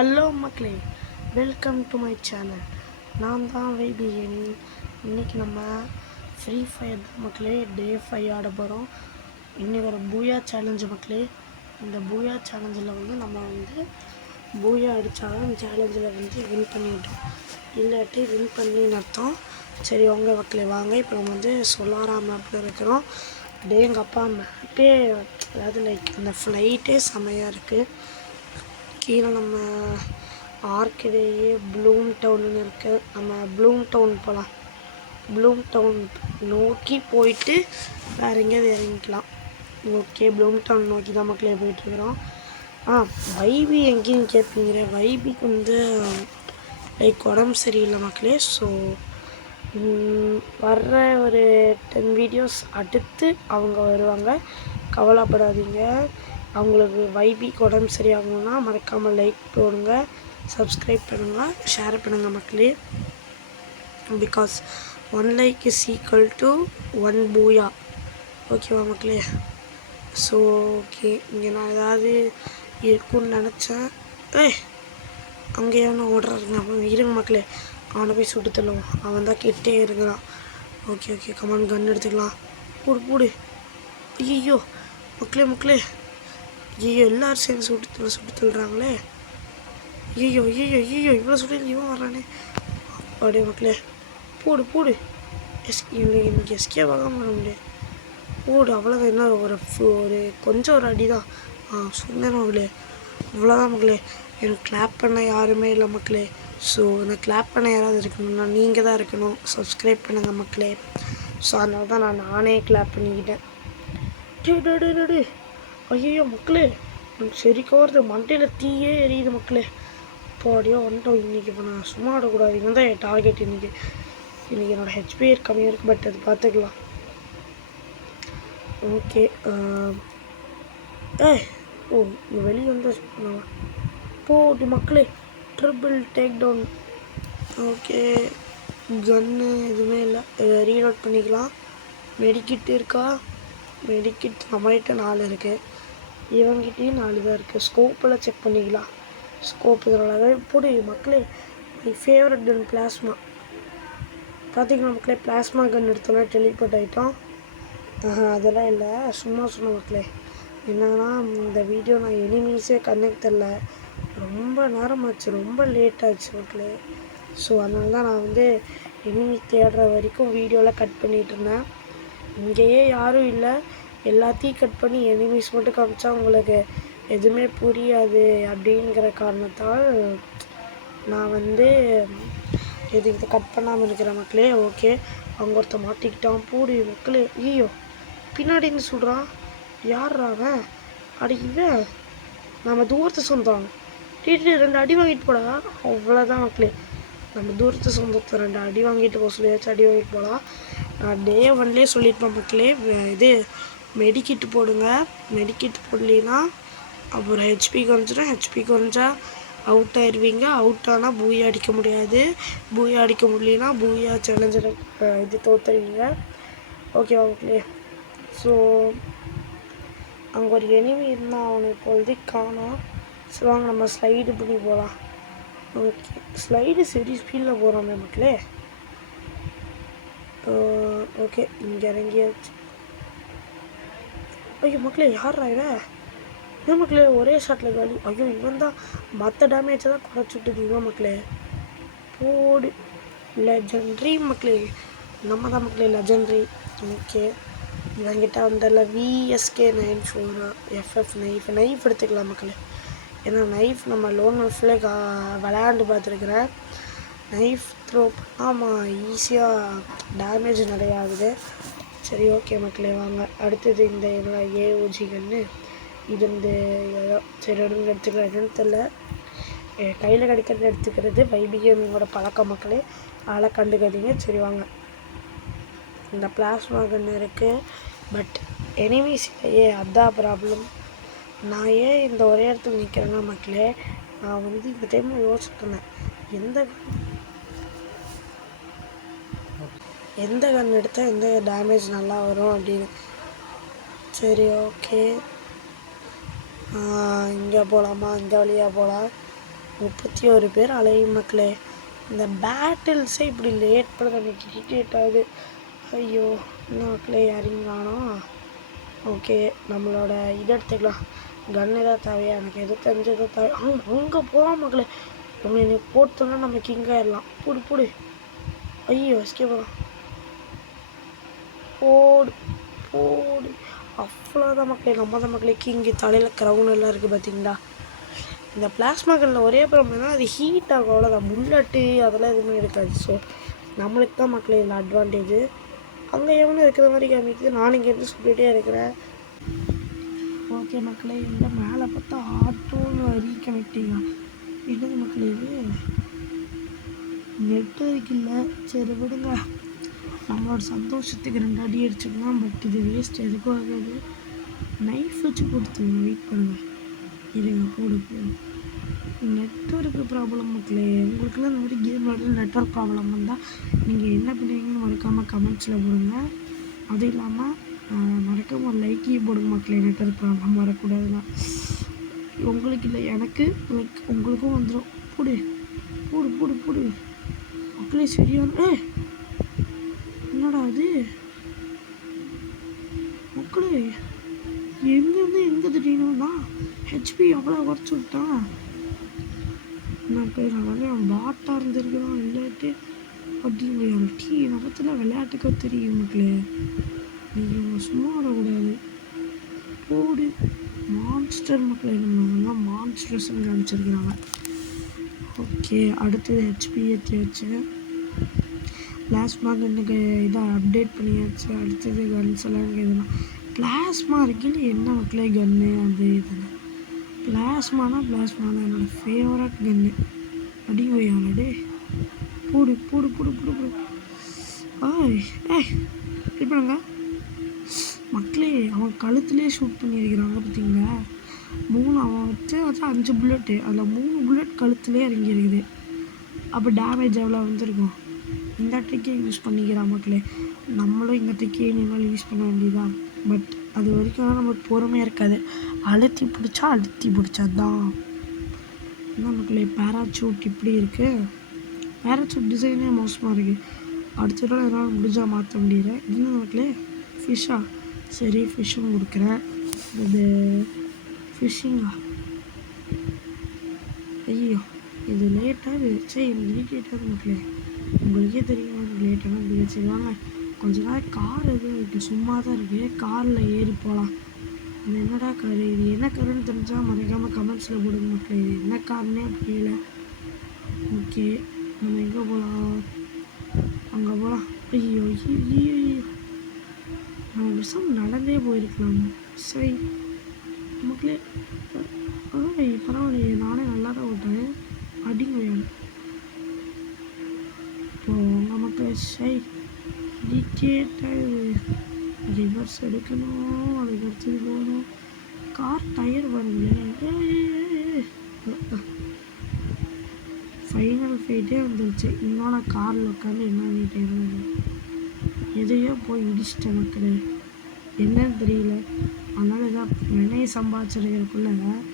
Hello மக்களே, welcome to my channel. நான் தான் வைபிஎனி. இன்றைக்கி நம்ம ஃப்ரீ ஃபயர் தான் மக்களே, டே 5 ஆட போகிறோம். இன்றைக்கி ஒரு பூயா சேலஞ்சு மக்களே. இந்த பூயா சேலஞ்சில் நம்ம பூயா அடித்தாலும் சேலஞ்சில் வின் பண்ணிட்டோம், இல்லாட்டி வின் பண்ணி அர்த்தம். சரி உங்கள் மக்களே வாங்க. இப்போ நம்ம சொல்லாரா மேப்பில் இருக்கிறோம். எங்கள் அப்பா மேப்பே அதாவது லைக் அந்த ஃப்ளைட்டே செமையாக இருக்குது. கீழே நம்ம ஆர்கிடேயே ப்ளூம் டவுன்னு இருக்குது. நம்ம ப்ளூம் டவுன் போகலாம். ப்ளூம் டவுன் நோக்கி போயிட்டு வேறு எங்கேயாவது இறங்கிக்கலாம். ஓகே, ப்ளூம் டவுன் நோக்கி தான் மக்களே போயிட்டுருக்குறோம். வைபி எங்கேயும் கேட்பீங்க. வைபிக்கு லைக் உடம்பு சரியில்லை மக்களே. ஸோ வர்ற ஒரு 10 வீடியோஸ் அடுத்து அவங்க வருவாங்க, கவலைப்படாதீங்க. அவங்களுக்கு வைபிக்கு உடம்பு சரியாகணும்னா மறக்காமல் லைக் போடுங்க, சப்ஸ்கிரைப் பண்ணுங்கள், ஷேர் பண்ணுங்கள் மக்களே. Because 1 like is equal to 1 பூயா. ஓகேவா மக்களே? ஸோ ஓகே, இங்கே நான் ஏதாவது இருக்குன்னு நினச்சேன். அங்கே எவனோ ஓடுறாருங்க, இருங்க மக்களே, அவனை போய் சுட்டு தள்ளுவோம். அவன் தான் கிட்டே இருக்கிறான். ஓகே கமான், கன் எடுத்துக்கலாம். போடு. ஐயோ மக்களே, ஐயோ எல்லோரும் சேர்ந்து சுட்டு தள்ளுறாங்களே. ஐயோ இவ்வளோ சுட்டு இவன் வர்றானே. அப்படியே மக்களே, போடு. இன்றைக்கி எஸ்கே வாங்காமல் வர முடியாது. போடு, அவ்வளோதான். என்ன ஒரு கொஞ்சம் ஒரு அடி தான். சொன்னேன் மக்களே, இவ்வளோதான் மக்களே. எனக்கு கிளாப் பண்ண யாருமே இல்லை மக்களே. ஸோ எனக்கு கிளாப் பண்ண யாராவது இருக்கணும்னா நீங்கள் தான் இருக்கணும். சப்ஸ்கிரைப் பண்ணுங்கள் மக்களே. ஸோ அதனால தான் நானே கிளாப் பண்ணிக்கிட்டேன். ஐயோ மக்களே, சரிக்கா வருது, மண்டையில் தீயே எரியுது மக்களே. அப்படியே வந்துட்டோம். இன்றைக்கி இப்போ நான் சும்மா ஆடக்கூடாது. இவன் தான் என் டார்கெட். இன்றைக்கி என்னோடய ஹெச்பி கம்மியாக இருக்குது, பட் அது பார்த்துக்கலாம். ஓகே, இங்கே வெளியே வந்து போட்டு மக்களே, ட்ரிபிள் டேக் டவுன். ஓகே, கன்னு எதுவுமே இல்லை, ரீலோட் பண்ணிக்கலாம். மெடிக்கிட் இருக்கா? மெடிக்கிட் நம்மகிட்ட 4 இருக்குது, இவங்கிட்டையும் 4 தான் இருக்குது. ஸ்கோப்பெல்லாம் செக் பண்ணிக்கலாம். ஸ்கோப் இதனால் போடு மக்களே. My favourite gun plasma. பார்த்திங்கன்னா மக்களே, பிளாஸ்மா கன் எடுத்தோன்னா டெலிபோர்ட் ஆகிட்டோம். அதெல்லாம் இல்லை, சும்மா சொன்ன மக்களே. என்னன்னா இந்த வீடியோ நான் எனிமீஸே கண்ணுக்கு தெரில, ரொம்ப நேரம் ஆச்சு, ரொம்ப லேட் ஆச்சு மக்களே. ஸோ அதனால தான் நான் எனிமி தேடுற வரைக்கும் வீடியோவில் கட் பண்ணிகிட்டு இருந்தேன். இங்கேயே யாரும் இல்லை, எல்லாத்தையும் கட் பண்ணி எனிமீஸ் மட்டும் காமிச்சா உங்களுக்கு எதுவுமே புரியாது. அப்படிங்கிற காரணத்தால் நான் இதை கட் பண்ணாமல் இருக்கிற மக்களே. ஓகே, அவங்க ஒருத்தர் மாட்டிக்கிட்டான். பூடி மக்களே. ஐயோ பின்னாடின்னு சொல்கிறான். யார்ரா அவன்? அடி இவன் நம்ம தூரத்து சொந்தம். 2 அடி வாங்கிட்டு போடா. அவ்வளோதான் மக்களே, நம்ம தூரத்து சொந்தத்தை 2 அடி வாங்கிட்டு போக சொல்லியாச்சும் அடி வாங்கிட்டு போகலாம். நான் டே 1லேயே சொல்லியிருப்பேன் மக்களே, மெடிக்கிட்டு போடுங்க. மெடிக்கிட்டு போடலின்னா அப்புறம் ஹெச்பி குறைஞ்சிடும். ஹெச்பி குறைஞ்சா அவுட் ஆயிடுவீங்க. அவுட் ஆனால் பூயா அடிக்க முடியாது. பூயா அடிக்க முடியலன்னா பூயா சேலஞ்சில் தோற்றுருவீங்க. ஓகேவா மக்களே? ஸோ அங்கே ஒரு எனிமி இருந்தால் அவனை இப்போதைக்கு காணோம். ஸோ வாங்க நம்ம ஸ்லைடு பண்ணி போகலாம். ஓகே, ஸ்லைடு சரி ஸ்பீடில் போகிறோமே மக்களே. ஓகே, இங்கே இறங்கியாச்சு. ஐயோ மக்களே, யாரா இவன் மக்களே? ஒரே ஷாட்டில் காலி. ஐயோ இவன் தான் மற்ற டேமேஜை தான் குறைச்சிட்டு இவன் மக்களே. போடு லெஜெண்ட்ரி மக்களே, நம்ம தான் மக்களே லெஜெண்ட்ரி. ஓகே, இவங்கிட்ட VSK 94 FF நைஃப் எடுத்துக்கலாம் மக்களே. ஏன்னா நைஃப் நம்ம லோன் ஃபுல்லாக விளையாண்டு பார்த்துருக்குறேன். நைஃப் த்ரோ ஆமாம், ஈஸியாக டேமேஜ் நிறையா ஆகுது. சரி ஓகே மக்களே வாங்க. அடுத்தது இந்த AOG கன்று. இது சரி எடுத்துக்கலாம். என்னன்னு தெரில, கையில் கிடைக்கிறது எடுத்துக்கிறது வைபிகேமிங்கோட பழக்கம் மக்களே, அதெல்லாம் கண்டுக்காதீங்க. சரி வாங்க. இந்த பிளாஸ்மா கன்று இருக்குது, பட் எனிமீஸ் இல்லையே, அதான் ப்ராப்ளம். நான் ஏன் இந்த ஒரே இடத்துல நிற்கிறேன்னா மக்களே, நான் இந்த டைமில் யோசிச்சுட்டு இருந்தேன், எந்த கன் எடுத்தால் எந்த டேமேஜ் நல்லா வரும் அப்படின்னு. சரி ஓகே, இங்கே போகலாமா? இந்த வழியாக போகலாம். 31 பேர் அலையும் மக்களே. இந்த பேட்டில்ஸே இப்படி லேட் பண்ண எனக்கு இரிட்டேட் ஆகுது. ஐயோ என்ன மக்களே யாரையும் காணோம். ஓகே நம்மளோட இதை எடுத்துக்கலாம். கன் எதாவது தேவையா? எனக்கு எது தெரிஞ்சதோ தேவை. அங்கே போகலாம் மக்களே. நம்ம இன்னைக்கு போட்டோம்னா நம்ம கிங் ஆயிடலாம். போடு போடு. ஐயோ எஸ்கே போகலாம். போடு போடு. அவ்வளோதான் மக்களே. நம்ம தான் மக்களே கிங்கு. தலையில் க்ரௌன் எல்லாம் இருக்குது பார்த்தீங்களா. இந்த பிளாஸ்மா கன்னில் ஒரே ப்ராப்ளம்னா அது ஹீட் ஆகும், அவ்வளோதான். புல்லட்டு அதெல்லாம் எதுவுமே இருக்காது. ஸோ நம்மளுக்கு தான் மக்களே இதில் அட்வான்டேஜு. அங்கே எவனும் இருக்கிற மாதிரி காமிக்குது. நான் இங்கேருந்து சொல்லிகிட்டே இருக்கிறேன். ஓகே மக்களே, இல்லை மேலே பார்த்தா ஆட்டோன்னு ரீகனெக்டிங்கா என்னது மக்களே இது? நெட்வொர்க் இல்லை. சரி விடுங்க, நம்மளோட சந்தோஷத்துக்கு 2 அடி அடிச்சுக்கலாம். பட் இது வேஸ்ட், எதுக்கும் ஆகாது. நைஃப் வச்சு கொடுத்துருங்க. வெயிட் பண்ணுங்கள், இருங்க. போடு போடு. நெட்வொர்க்கு ப்ராப்ளம் மக்களே. உங்களுக்குலாம் இந்த மாதிரி கேம் விளையாட நெட்வொர்க் ப்ராப்ளம் வந்தால் நீங்கள் என்ன பண்ணுவீங்கன்னு மறக்காமல் கமெண்ட்ஸில் போடுங்க. அதுவும் இல்லாமல் மறக்காம ஒரு லைக்கே போடுங்க மக்களே. நெட்வொர்க் ப்ராப்ளம் வரக்கூடாதுதான். உங்களுக்கு இல்லை எனக்கு, லைக் உங்களுக்கும் வந்துடும். போடு போடு போடு போடு மக்களே. சரியான என்னடா அது மக்களே? எங்கேருந்து எங்கே திடீர்னுனா ஹெச்பி அவ்வளோ குறைச்சி விட்டான். நான் வந்து அவன் பாட்டாக இருந்திருக்கிறான் இல்லாட்டி அப்படின்னு டீ நேரத்தில் விளையாட்டுக்க தெரியும் மக்களே. நீங்கள் சும்மா விடக்கூடாது. போடு மான்ஸ்டர் மக்களே. நம்ம மான்ஸ்டர்ஸ்ன்னு காமிச்சிருக்கிறாங்க. ஓகே அடுத்தது ஹெச்பி ஏற்றியாச்சு. பிளாஸ்மா கன்னுக்கு இதை அப்டேட் பண்ணியாச்சு. அடுத்தது கன்ஸ் எல்லாம் இதெல்லாம் பிளாஸ்மா இருக்குன்னு என்ன மக்களே கன்னு அது இதுன்னு. பிளாஸ்மானா என்னோடய ஃபேவரட் கன்னு. அடி வையானடே. போடு போடு போடு போடு போடு. பண்ணுங்க மக்களே. அவன் கழுத்துலேயே ஷூட் பண்ணியிருக்கிறாங்க பார்த்தீங்களா. 3 அவன் வச்சு 5 புல்லட்டு, அதில் 3 புல்லட் கழுத்துலேயே இறங்கியிருக்குது. அப்போ டேமேஜ் எவ்வளோ வந்துருக்கும். இந்த ட்ரிக்கே யூஸ் பண்ணிக்கிறான் மக்களே. நம்மளும் இந்த ட்ரிக்கே இனிமேல் யூஸ் பண்ண வேண்டியதான். பட் அது வரைக்கும் நமக்கு பொறுமையாக இருக்காது. அழுத்தி பிடிச்சா தான் என்ன மக்களே. பேராசூட் இப்படி இருக்குது. பேராசூட் டிசைனே மோசமாக இருக்குது. அடுத்த தடவை என்னால் முடிஞ்சால் மாற்ற முடியல. என்ன மக்களே ஃபிஷ்ஷா? சரி ஃபிஷ்ஷும் கொடுக்குறேன். இது ஃபிஷ்ஷிங்கா? ஐயோ இது லேட்டாக. சரி எனக்கு இரிட்டேட்டாக மக்களே. உங்களுக்கே தெரியும் எனக்கு லேட்டாக இப்படி வச்சுருவாங்க. கொஞ்ச நாள் கார் எதுவும் இருக்குது, சும்மா தான் இருக்குது. காரில் ஏறி போகலாம். அது என்னடா கார் இது? என்ன காருன்னு தெரிஞ்சால் மறக்காமல் கமெண்ட்ஸில் போடுங்க மக்களே. இது என்ன காருன்னே புரியல. ஓகே நம்ம எங்கே போகலாம்? அங்கே போகலாம். ஐயோ ஐயோ நம்ம விஷம் நடந்தே போயிருக்கலாம். சரி மக்களே. பரவாயில்லையே, நானே நல்லா தான் ஓட்டுறேன். அடிங்க இப்போ உங்கள் மக்களே. சரி ரிவர்ஸ் எடுக்கணும். அதுக்கு அடுத்தது போகணும். கார் டயர் வருங்களேன். ஃபைனல் ஃபைட்டே வந்துருச்சு. இன்னும் நான் காரில் உட்காந்து என்ன பண்ணிட்டேன், எதையோ போய் இடிச்சிட்டேன் மக்களே. என்னன்னு தெரியல. அதனால் எதாவது வினையை சம்பாதிச்சிருக்கிறதுக்குள்ள நான்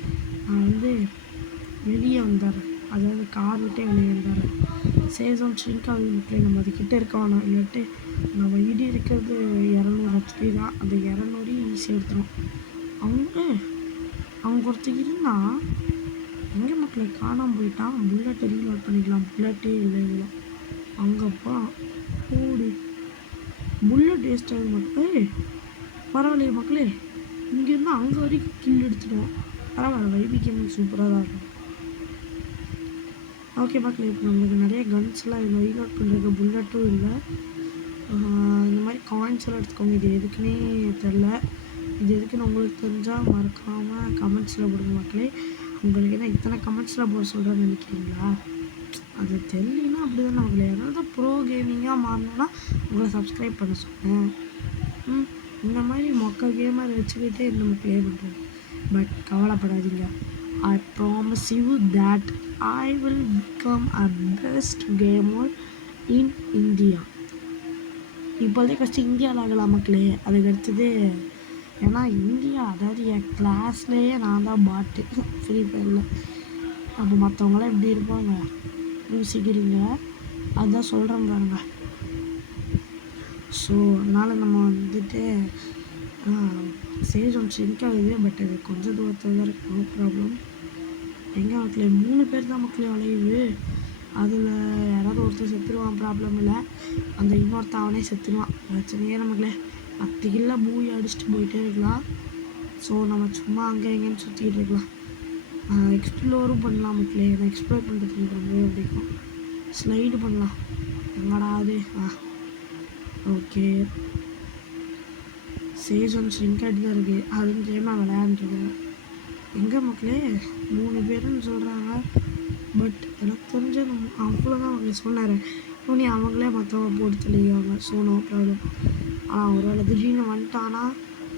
வெளியே வந்துடுறேன். அதாவது கார் விட்டே வெளியே வந்துடுறேன். சேசம் ஷ்ரிங்க் ஆகுது மக்களே. நம்ம அதுக்கிட்ட இருக்க வேணாம். இல்லாட்டி நம்ம இடி இருக்கிறது 200 ஹெச்பி தான். அந்த 200 ஈஸியாக எடுத்துரும். அவங்க ஒருத்தர் இருந்தால் எங்கே மக்களை காணாமல் போயிட்டான். புல்லட்டை ரீலோட் பண்ணிக்கலாம். புல்லட்டே இல்லை இல்லை. அங்கே போகலாம். ஓடி புல்லட் வேஸ்ட் ஆகுது மக்களே. பரவாயில்லையே மக்களே. இங்கேருந்து அங்கே வரைக்கும் கில் எடுத்துடுவோம். பரவாயில்ல, வைபி கேமிங் சூப்பராக தான் இருக்கும். ஓகே மக்களே, இப்போ நம்மளுக்கு நிறைய கன்ஸ்லாம் இதில் ரீலோட் பண்ணுறதுக்கு புல்லட்டும் இல்லை. இந்த மாதிரி காயின்ஸ் எல்லாம் எடுத்துக்கோங்க. இது எதுக்குன்னே தெரில. இது எதுக்குன்னு உங்களுக்கு தெரிஞ்சால் மறக்காமல் கமெண்ட்ஸில் போடுங்க மக்களே. உங்களுக்கு என்ன இத்தனை கமெண்ட்ஸில் போட சொல்கிறேன்னு நினைக்கிறீங்களா? அது தெரியலனா அப்படி தானே மக்களே. அதனால தான் ப்ரோ கேமிங்காக மாறினோன்னா உங்களை சப்ஸ்கிரைப் பண்ண சொன்னேன். இந்த மாதிரி மொக்க கேமர் வச்சுக்கிட்டே இன்னும் ப்ளே பண்ணுறது. பட் கவலைப்படாதீங்க. I promise you that I will become a best gamer in India. இப்போதைக்கு ஃபஸ்ட்டு இந்தியாவில் ஆகலாம் மக்களே. அதுக்கு அடுத்தது ஏன்னா இந்தியா, அதாவது என் கிளாஸ்லேயே நான் தான் பாட்டு ஃப்ரீ ஃபயரில். அப்போ மற்றவங்களாம் எப்படி இருப்பாங்க யோசிக்கிறீங்க, அதுதான் சொல்கிறேன் பாருங்க. ஸோ அதனால் நம்ம வந்துட்டு சேஜ் ஒன் ஷிங்க் ஆகுது, பட் அது கொஞ்சம் தூரத்தில் தான் இருக்குது, நோ ப்ராப்ளம். எங்கே மக்களே 3 பேர் தான் மக்களே அலையுது. அதில் யாராவது ஒருத்தர் செத்துருவான், ப்ராப்ளம் இல்லை. அந்த இன்னொருத்த அவனே செத்துருவான், பிரச்சனையே நமக்குலே 10 கில்ல மூவி அடிச்சுட்டு போயிட்டே இருக்கலாம். ஸோ நம்ம சும்மா அங்கே எங்கேன்னு சுற்றிக்கிட்டு இருக்கலாம். எக்ஸ்ப்ளோரும் பண்ணலாம் மக்களே, நான் எக்ஸ்ப்ளோர் பண்ணுறதுக்கு எனக்கு ரொம்பவே பிடிக்கும். ஸ்லைடு பண்ணலாம், எங்கடா அது? ஓகே, சீசன் ஷிங்காட்டி தான் இருக்குது, அதுவும் கேமாக விளையாண்டுருக்குறேன். எங்கே மக்களே 3 பேருன்னு சொல்கிறாங்க, பட் எனக்கு தெரிஞ்ச அவ்வளோதான் அவங்க சொன்னார். நீ அவங்களே மற்றவங்க போட்டு தெளிவாங்க. So no problem. ஆனால் ஒரு வேளை திடீர்னு வந்துட்டானா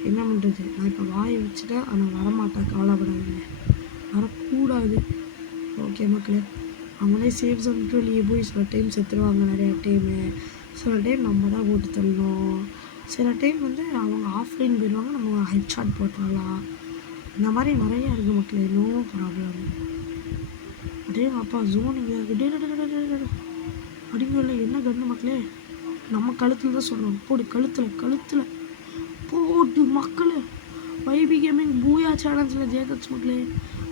என்ன பண்ணுறது? நான் இப்போ வாயை வச்சுட்டேன், ஆனால் வரமாட்டேன், கவலைப்படாதீங்க, வரக்கூடாது. ஓகே மக்களே, அவங்களே சேஃப் ஜோனுக்கு வெளியே போய் சில டைம் செத்துருவாங்க, நிறையா டைமு. சில டைம் நம்ம தான் போட்டு தள்ளணும், சில டைம் வந்து அவங்க ஆஃப்லைன் போயிடுவாங்க, நம்ம ஹெட் ஷாட் போட்டுடலாம். இந்த மாதிரி நிறையா இருக்குது மக்களே, நோ ப்ராப்ளம். அதே அப்பா ஜோன் இங்கே இருக்குது, அப்படிங்கல என்ன கன்று மக்களே, நம்ம கழுத்தில் தான் சொல்கிறோம், போடு கழுத்தில் போட்டு மக்களே. வைபி கேமிங் பூயா சேலஞ்சில் ஜேகட்ஸ் மக்களே.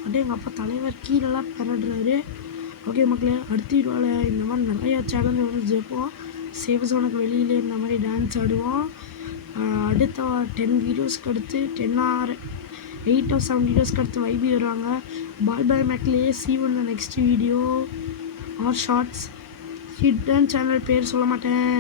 அப்படியே எங்கள் அப்பா தலைவர் கீழெல்லாம் பெறடுறாரு. ஓகே மக்களே, அடுத்த வீடியோவில் இந்த மாதிரி நிறையா சேலஞ்சு வந்து ஜெயிப்போம். சேஃப் ஜோனுக்கு வெளியிலே இந்த மாதிரி டான்ஸ் ஆடுவோம். அடுத்த 10 வீடியோஸ்க்கு அடுத்து 10 or 8 or 7 வீடியோஸ்க்கு அடுத்து வைபி வருவாங்க. பாய் மக்களே, see you in the next video or shorts. Hidden channel பேர் சொல்ல மாட்டேன்.